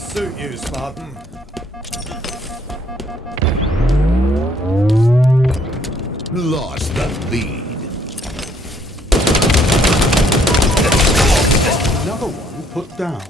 suit you, Spartan. Lost the lead. Another one put down.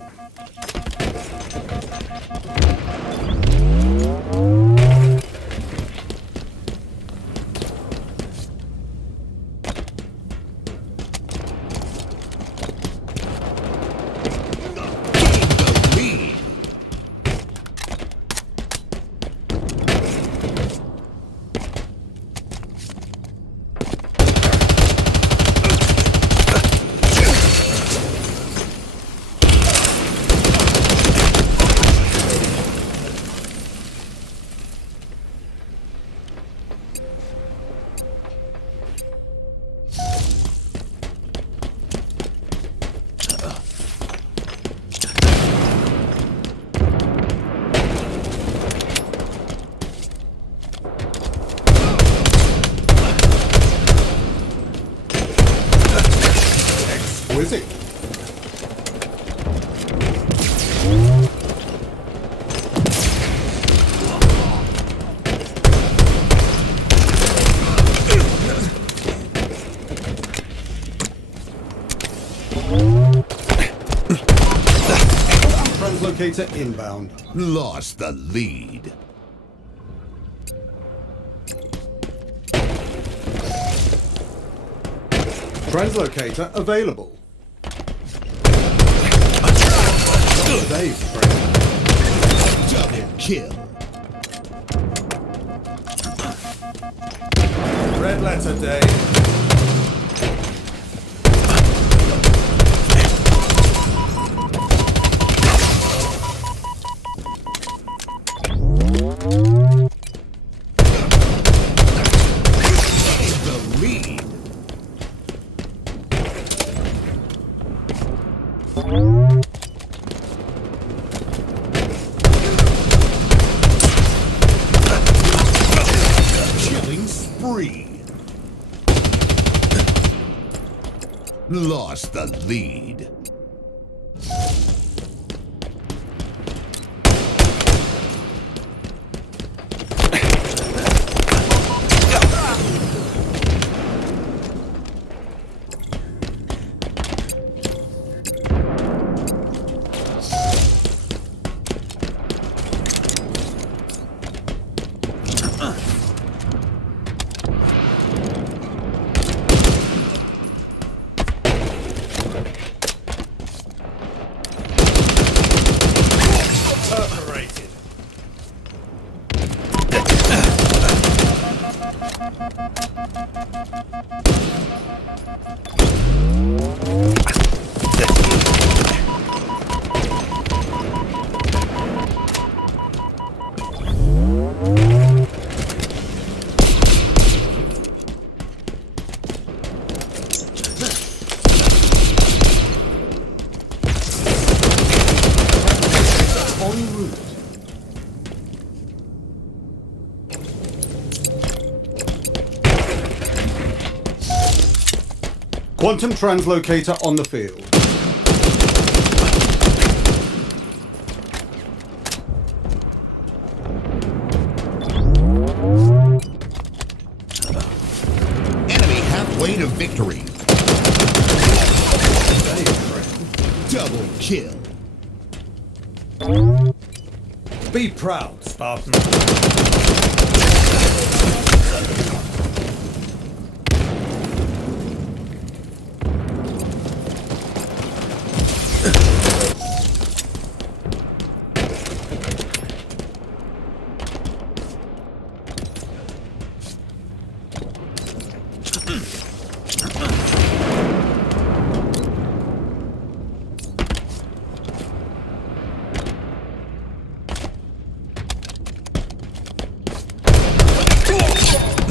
Exquisite. Translocator inbound. Lost the lead. Translocator available. Save friend. Double kill. Red letter day. The lead. Killing spree. Lost the lead. Perforated. En route. Quantum translocator on the field. Enemy halfway to victory. Save friend. Double kill. Be proud, Spartan.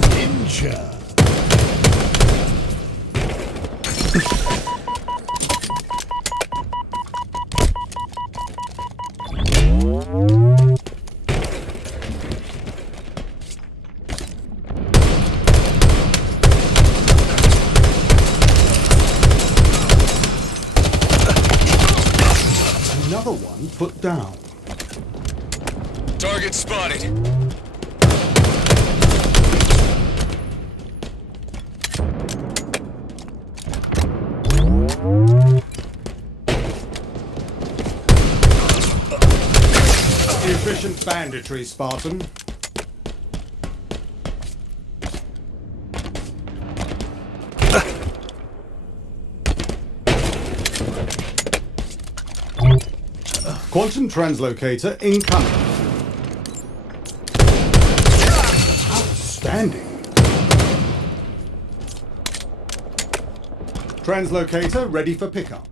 Ninja. Another one put down. Target spotted. Efficient banditry, Spartan. Quantum translocator incoming. Outstanding. Translocator ready for pickup.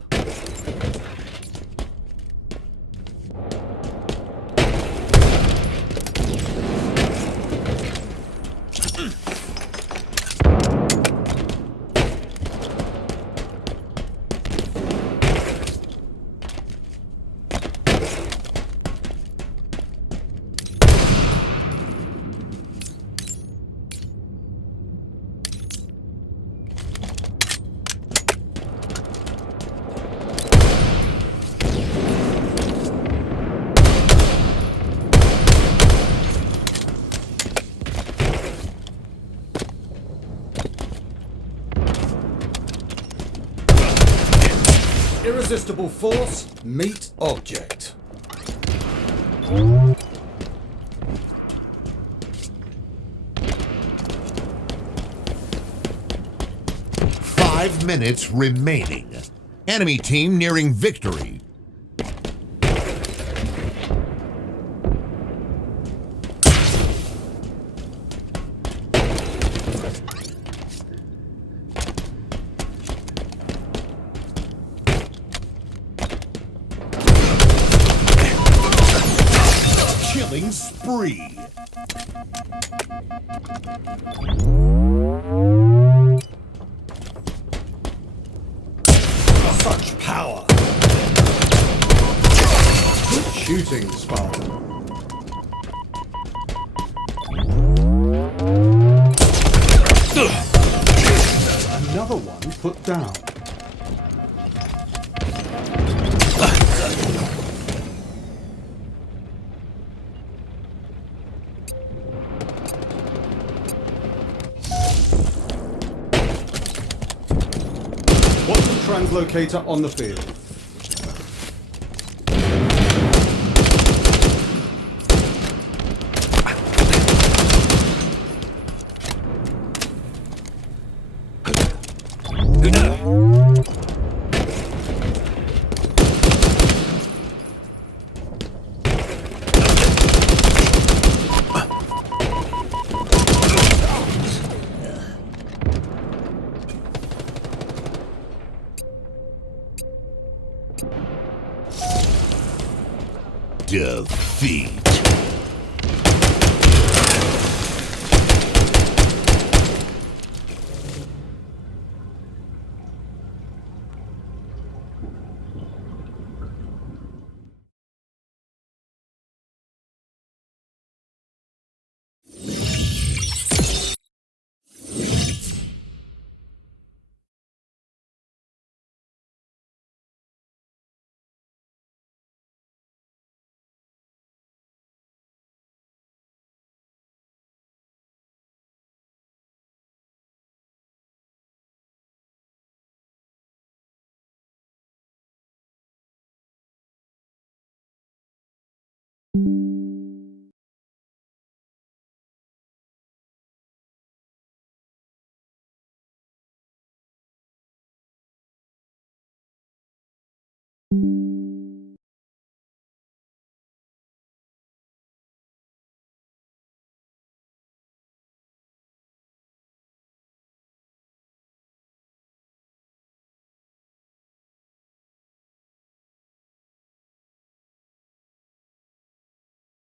Irresistible force, meet object. Five minutes remaining. Enemy team nearing victory. Killing spree. Such power. Good shooting, Spartan. Another one put down. Quantum translocator on the field. Defeat.